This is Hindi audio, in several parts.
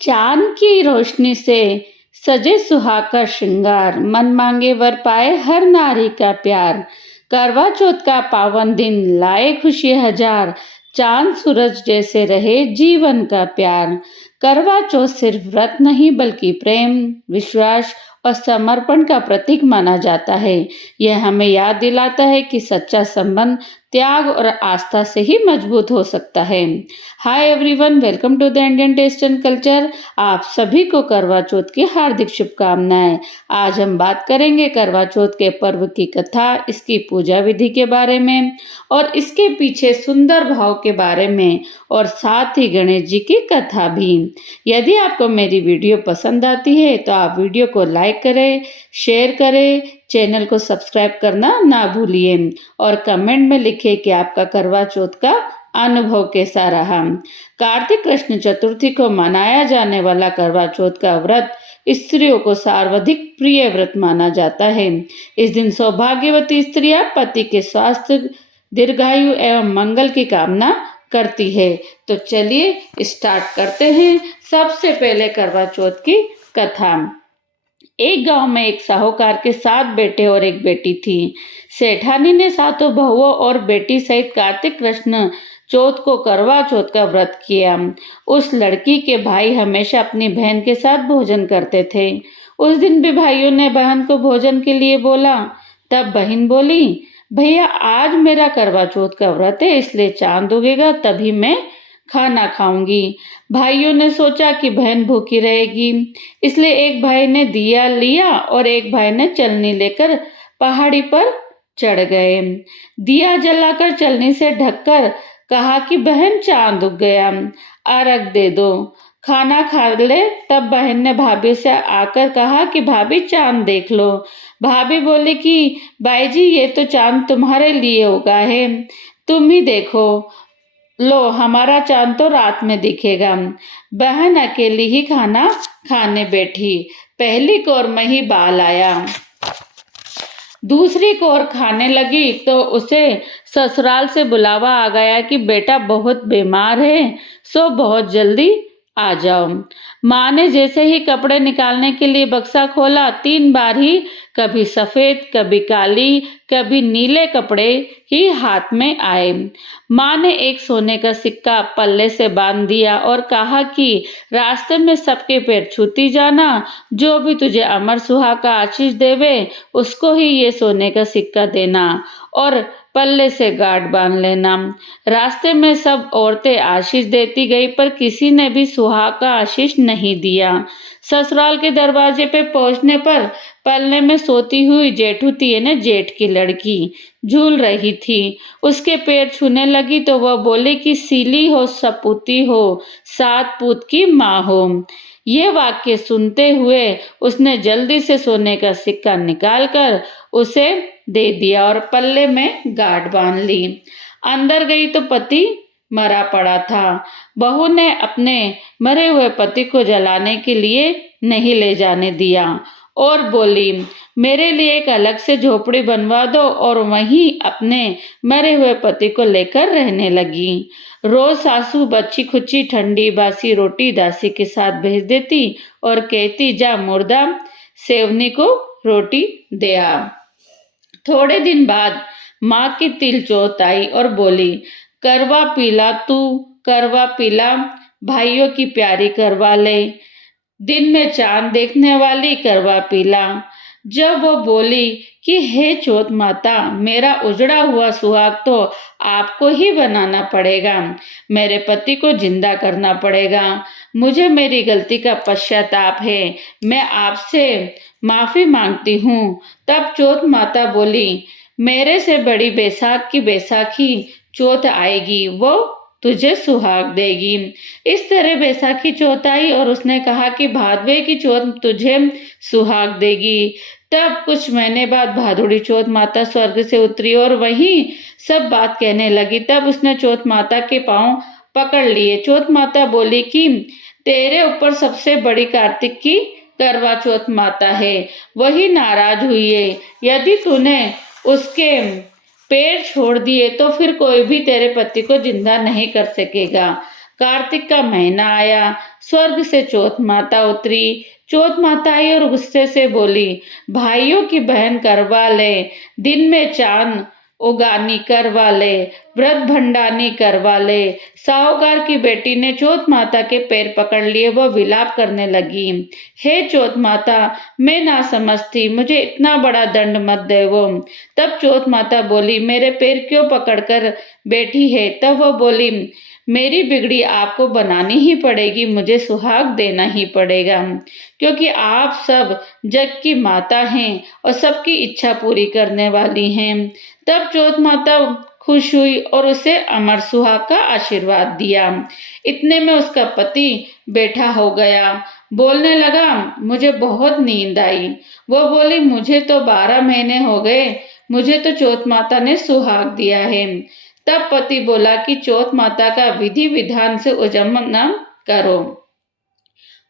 चांद की रोशनी से सजे सुहाग का श्रृंगार, मन मांगे वर पाए हर नारी का प्यार। करवा चौथ का पावन दिन लाए खुशी हजार, चांद सूरज जैसे रहे जीवन का प्यार। करवा चौथ सिर्फ व्रत नहीं बल्कि प्रेम, विश्वास और समर्पण का प्रतीक माना जाता है। यह हमें याद दिलाता है कि सच्चा संबंध त्याग और आस्था से ही मजबूत हो सकता है। Hi everyone, welcome to the Indian taste and culture. आप सभी को करवा चौथ की हार्दिक शुभकामनाएं। आज हम बात करेंगे करवा चौथ के पर्व की कथा, इसकी पूजा विधि के बारे में और इसके पीछे सुंदर भाव के बारे में, और साथ ही गणेश जी की कथा भी। यदि आपको मेरी वीडियो पसंद आती है तो आप वीडियो को लाइक करें, शेयर करें, चैनल को सब्सक्राइब करना ना भूलिए और कमेंट में लिखें कि आपका करवा चौथ का अनुभव कैसा रहा। कार्तिक कृष्ण चतुर्थी को मनाया जाने वाला करवा चौथ का व्रत स्त्रियों को सर्वाधिक प्रिय व्रत माना जाता है। इस दिन सौभाग्यवती स्त्रियां पति के स्वास्थ्य, दीर्घायु एवं मंगल की कामना करती है। तो चलिए स्टार्ट करते हैं। सबसे पहले करवा चौथ की कथा। एक गांव में एक साहूकार के 7 बेटे और एक बेटी थी। सेठानी ने 7 बहुओं और बेटी सहित कार्तिक कृष्ण चौथ को करवा चौथ का व्रत किया। उस लड़की के भाई हमेशा अपनी बहन के साथ भोजन करते थे। उस दिन भी भाइयों ने बहन को भोजन के लिए बोला। तब बहन बोली, भैया आज मेरा करवा चौथ का व्रत है, इसलिए चांद उगेगा तभी मैं खाना खाऊंगी। भाइयों ने सोचा कि बहन भूखी रहेगी, इसलिए एक भाई ने दिया लिया और एक भाई ने चलनी लेकर पहाड़ी पर चढ़ गए। दिया जलाकर चलनी से ढककर कहा कि बहन चांद उग गया, अर्घ दे दो, खाना खा ले। तब बहन ने भाभी से आकर कहा कि भाभी चांद देख लो। भाभी बोली कि भाई जी ये तो चांद तुम्हारे लिए उगा है, तुम ही देखो। लो हमारा चांद तो रात में दिखेगा। बहन अकेली ही खाना खाने बैठी। पहली कौर में ही बाल आया, दूसरी कौर खाने लगी तो उसे ससुराल से बुलावा आ गया कि बेटा बहुत बीमार है, सो बहुत जल्दी आ जाओ। माँ ने जैसे ही कपड़े निकालने के लिए बक्सा खोला, 3 बार ही कभी सफेद, कभी काली, कभी नीले कपड़े ही हाथ में आए। माँ ने एक सोने का सिक्का पल्ले से बांध दिया और कहा कि रास्ते में सबके पैर छूती जाना, जो भी तुझे अमर सुहाग का आशीष देवे उसको ही ये सोने का सिक्का देना और पल्ले से गांठ बांध लेना। रास्ते में सब औरतें आशीष देती गई पर किसी ने भी सुहाग का आशीष नहीं दिया। ससुराल के दरवाजे पे पहुंचने पर पल्ले में सोती हुई जेठू थी, यानी जेठ की लड़की, झूल रही थी। उसके पैर छूने लगी तो वह बोली कि सीली हो सपूती हो, 7 पूत की माँ हो। ये वाक्य सुनते हुए उसने जल्दी से सोने का सिक्का निकालकर उसे दे दिया और पल्ले में गांठ बांध ली। अंदर गई तो पति मरा पड़ा था। बहू ने अपने मरे हुए पति को जलाने के लिए नहीं ले जाने दिया और बोली, मेरे लिए एक अलग से झोपड़ी बनवा दो, और वहीं अपने मरे हुए पति को लेकर रहने लगी। रोज सासू बच्ची खुच्ची ठंडी बासी रोटी दासी के साथ भेज देती और कहती, जा मुर्दा सेवनी को रोटी दे आ। थोड़े दिन बाद माँ की तिल चौथ आई और बोली, करवा पीला तू, करवा पीला, भाइयों की प्यारी करवा ले, दिन में चांद देखने वाली करवा पीला। जब वो बोली कि हे चौथ माता, मेरा उजड़ा हुआ सुहाग तो आपको ही बनाना पड़ेगा, मेरे पति को जिंदा करना पड़ेगा, मुझे मेरी गलती का पश्चाताप है, मैं आपसे माफी मांगती हूँ। तब चौथ माता बोली, मेरे से बड़ी बैसाख की बैसाखी चौथ आएगी, वो तुझे सुहाग देगी। इस तरह बैसाखी चौथ आई और उसने कहा कि भादवे की चौथ तुझे सुहाग देगी। तब कुछ महीने बाद भादुड़ी चौथ माता स्वर्ग से उतरी और वही सब बात कहने लगी। तब उसने चौथ माता के पांव पकड़ लिए। चौथ माता बोली कि तेरे ऊपर सबसे बड़ी कार्तिक की करवा चौथ माता है, वही नाराज हुई है। यदि तूने उसके पैर छोड़ दिए तो फिर कोई भी तेरे पति को जिंदा नहीं कर सकेगा। कार्तिक का महीना आया, स्वर्ग से चौथ माता उतरी। चौथ माता आई और गुस्से से बोली, भाइयों की बहन करवा ले, दिन में चांद उगानी करवा ले, व्रत भंडानी करवा ले। साहूकार की बेटी ने चौथ माता के पैर पकड़ लिए, वह विलाप करने लगी, हे चौथ माता, मैं ना समझती, मुझे इतना बड़ा दंड मत देवो। तब चौथ माता बोली, मेरे पैर क्यों पकड़कर बैठी है? तब वह बोली, मेरी बिगड़ी आपको बनानी ही पड़ेगी, मुझे सुहाग देना ही पड़ेगा, क्योंकि आप सब जग की माता हैं और सबकी इच्छा पूरी करने वाली हैं। तब चौथ माता खुश हुई और उसे अमर सुहाग का आशीर्वाद दिया। इतने में उसका पति बैठा हो गया, बोलने लगा, मुझे बहुत नींद आई। वह बोली, मुझे तो 12 महीने हो गए, मुझे तो चौथ माता ने सुहाग दिया है। तब पति बोला कि चौथ माता का विधि विधान से उजमन करो।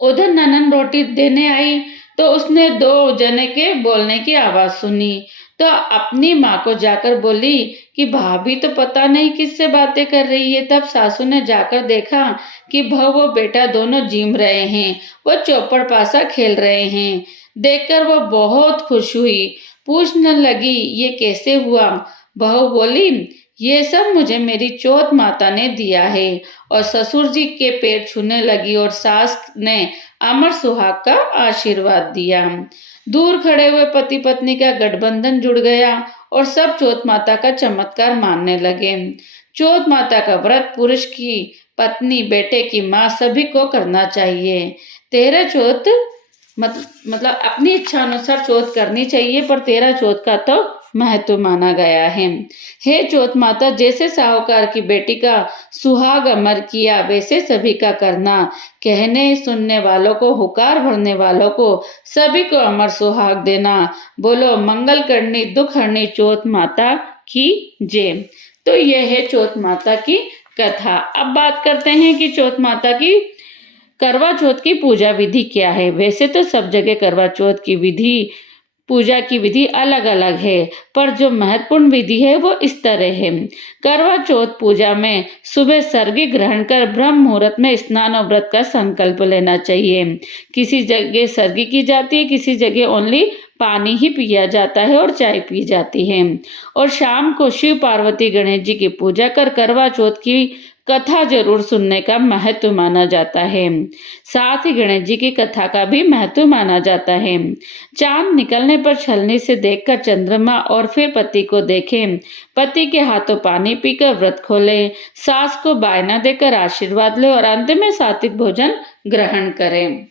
उधर ननन रोटी देने आई तो उसने 2 जने के बोलने की आवाज सुनी, तो अपनी माँ को जाकर बोली कि भाभी तो पता नहीं किससे बातें कर रही है। तब सासू ने जाकर देखा कि बहू व बेटा दोनों जिम रहे हैं, वो चौपड़ पासा खेल रहे हैं। देखकर वो बहुत खुश हुई, पूछने लगी, ये कैसे हुआ? बहू बोली, ये सब मुझे मेरी चौथ माता ने दिया है। और ससुर जी के पैर छूने लगी और सास ने अमर सुहाग का आशीर्वाद दिया। दूर खड़े हुए पति पत्नी का गठबंधन जुड़ गया और सब चौथ माता का चमत्कार मानने लगे। चौथ माता का व्रत पुरुष की पत्नी, बेटे की माँ सभी को करना चाहिए। 13 चौथ मतलब अपनी इच्छा अनुसार चौथ करनी चाहिए, पर 13 चौथ का तो महत्व माना गया है। हे चौथ माता, जैसे साहूकार की बेटी का सुहाग अमर किया, वैसे सभी का करना। कहने सुनने वालों को, हुकार भरने वालों को, सभी को अमर सुहाग देना। बोलो मंगल करनी दुख हरनी चौथ माता की जय। तो यह है चौथ माता की कथा। अब बात करते हैं कि चौथ माता की करवा चौथ की पूजा विधि क्या है। वैसे तो सब जगह करवा चौथ की विधि, पूजा की विधि अलग अलग है, पर जो महत्वपूर्ण विधि है वो इस तरह है। करवा चौथ पूजा में सुबह सर्गी ग्रहण कर ब्रह्म मुहूर्त में स्नान और व्रत का संकल्प लेना चाहिए। किसी जगह सर्गी की जाती है, किसी जगह ओनली पानी ही पिया जाता है और चाय पी जाती है। और शाम को शिव पार्वती गणेश जी की पूजा कर करवा चौथ की कथा जरूर सुनने का महत्व माना जाता है। साथ ही गणेश जी की कथा का भी महत्व माना जाता है। चांद निकलने पर छलनी से देखकर चंद्रमा और फिर पति को देखें, पति के हाथों पानी पीकर व्रत खोलें, सास को बायना देकर आशीर्वाद ले और अंत में सात्विक भोजन ग्रहण करें।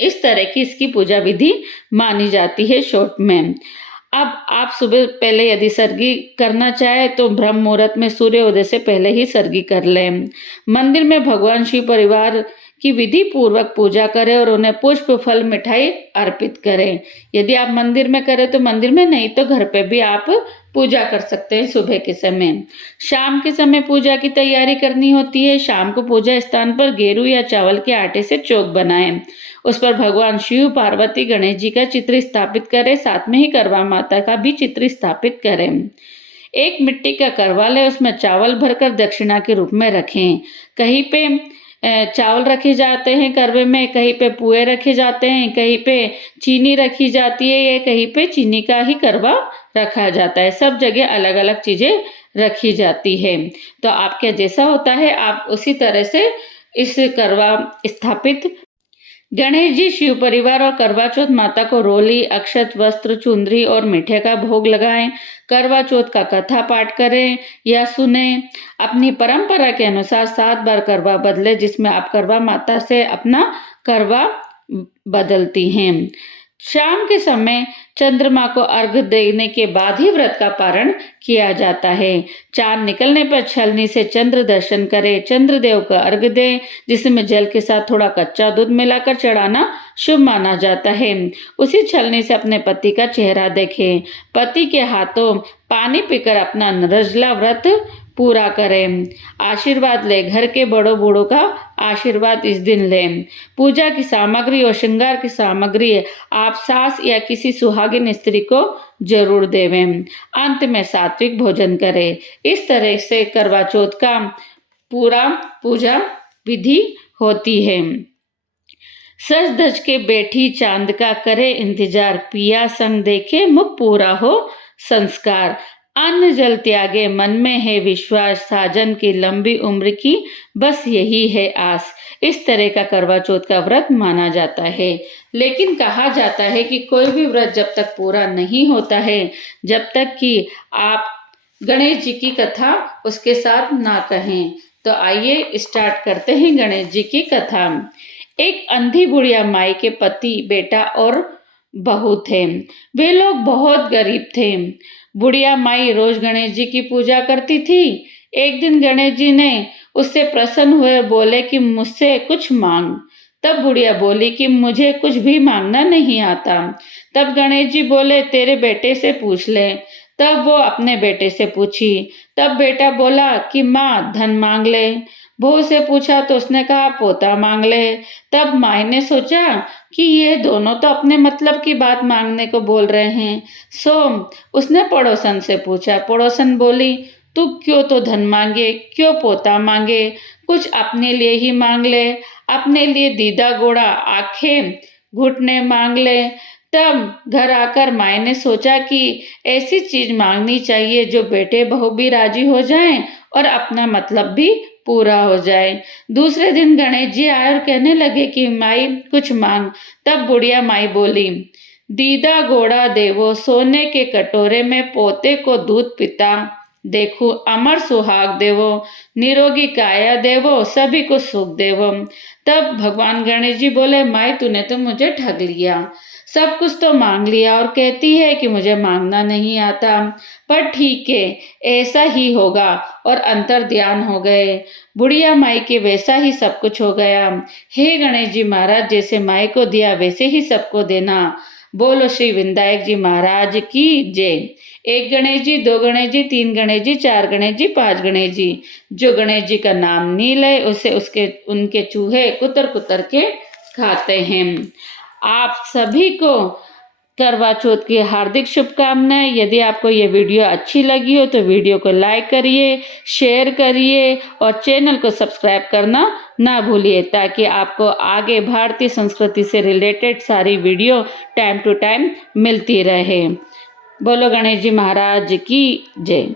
इस तरह की इसकी पूजा विधि मानी जाती है शॉर्ट में। अब आप सुबह पहले यदि सर्गी करना चाहे तो ब्रह्म मुहूर्त में सूर्योदय से पहले ही सर्गी कर लें। मंदिर में भगवान शिव परिवार की विधि पूर्वक पूजा करें और उन्हें पुष्प फल मिठाई अर्पित करें। यदि आप मंदिर में करें तो मंदिर में, नहीं तो घर पे भी आप पूजा कर सकते हैं सुबह के समय। शाम के समय पूजा की तैयारी करनी होती है। शाम को पूजा स्थान पर गेरू या चावल के आटे से चौक बनाएं, उस पर भगवान शिव पार्वती गणेश जी का चित्र स्थापित करें, साथ में ही करवा माता का भी चित्र स्थापित करें। एक मिट्टी का करवा ले, उसमें चावल भरकर दक्षिणा के रूप में रखें। कहीं पे चावल रखे जाते हैं करवे में, कहीं पे पुए रखे जाते हैं, कहीं पे चीनी रखी जाती है, या कहीं पे चीनी का ही करवा रखा जाता है। सब जगह अलग अलग चीजें रखी जाती है। तो आपके जैसा होता है आप उसी तरह से इस करवा स्थापित। गणेश जी, शिव परिवार और करवा चौथ माता को रोली, अक्षत, वस्त्र, चुंदरी और मीठे का भोग लगाएं। करवा चौथ का कथा पाठ करें या सुने। अपनी परंपरा के अनुसार 7 बार करवा बदले, जिसमें आप करवा माता से अपना करवा बदलती हैं। शाम के समय चंद्रमा को अर्घ देने के बाद ही व्रत का पारण किया जाता है। चांद निकलने पर छलनी से चंद्र दर्शन करें, चंद्रदेव का अर्घ दें, जिसमें जल के साथ थोड़ा कच्चा दूध मिलाकर चढ़ाना शुभ माना जाता है। उसी छलनी से अपने पति का चेहरा देखें, पति के हाथों पानी पीकर अपना निर्जला व्रत पूरा करें। आशीर्वाद ले, घर के बड़ों बूढ़ों का आशीर्वाद इस दिन लें। पूजा की सामग्री और श्रृंगार की सामग्री आप सास या किसी सुहागिन स्त्री को जरूर देवें। अंत में सात्विक भोजन करें। इस तरह से करवा चौथ का पूरा पूजा विधि होती है। सज धज के बैठी चांद का करे इंतजार, पिया संग देखे मुख पूरा हो संस्कार। अन्न जल त्यागे मन में है विश्वास, साजन की लंबी उम्र की बस यही है आस। इस तरह का करवा चौथ का व्रत माना जाता है। लेकिन कहा जाता है कि कोई भी व्रत जब तक पूरा नहीं होता है, जब तक कि आप गणेश जी की कथा उसके साथ ना कहें। तो आइए स्टार्ट करते हैं गणेश जी की कथा। एक अंधी बुढ़िया माई के पति, बेटा और बहू थे। वे लोग बहुत गरीब थे। बुढ़िया माई रोज गणेश जी की पूजा करती थी। एक दिन गणेश जी ने उससे प्रसन्न हुए बोले कि मुझसे कुछ मांग। तब बुढ़िया बोली कि मुझे कुछ भी मांगना नहीं आता। तब गणेश जी बोले तेरे बेटे से पूछ ले। तब वो अपने बेटे से पूछी। तब बेटा बोला कि माँ धन मांग ले। बहू से पूछा तो उसने कहा पोता मांग ले। तब माई ने सोचा कि ये दोनों तो अपने मतलब की बात मांगने को बोल रहे हैं। सो उसने पड़ोसन से पूछा। पड़ोसन बोली तू क्यों तो धन मांगे, क्यों पोता मांगे, कुछ अपने लिए ही मांग ले। अपने लिए दीदा गोड़ा आंखें घुटने मांग ले। तब घर आकर माई ने सोचा कि ऐसी चीज मांगनी चाहिए जो बेटे बहू भी राजी हो जाएं और अपना मतलब भी पूरा हो जाए। दूसरे दिन गणेश जी आए और कहने लगे कि माई कुछ मांग। तब बुढ़िया माई बोली दीदा गोड़ा देवो, सोने के कटोरे में पोते को दूध पिता देखो, अमर सुहाग देवो, निरोगी काया देवो, सभी को सुख देवो। तब भगवान गणेश जी बोले माई तूने तो मुझे ठग लिया, सब कुछ तो मांग लिया और कहती है कि मुझे मांगना नहीं आता। पर ठीक है, ऐसा ही होगा। और अंतर ध्यान हो गए। बुढ़िया माई के वैसा ही सब कुछ हो गया। हे गणेश जी महाराज, जैसे माई को दिया वैसे ही सबको देना। बोलो श्री विनायक जी महाराज की जय। एक गणेश जी, दो गणेश जी, तीन गणेश जी, चार गणेश जी, पांच गणेश जी। जो गणेश जी का नाम नहीं ले उसे उनके चूहे कुतर कुतर के खाते हैं। आप सभी को करवा चौथ की हार्दिक शुभकामनाएं। यदि आपको ये वीडियो अच्छी लगी हो तो वीडियो को लाइक करिए, शेयर करिए और चैनल को सब्सक्राइब करना ना भूलिए, ताकि आपको आगे भारतीय संस्कृति से रिलेटेड सारी वीडियो टाइम टू टाइम मिलती रहे। बोलो गणेश जी महाराज की जय।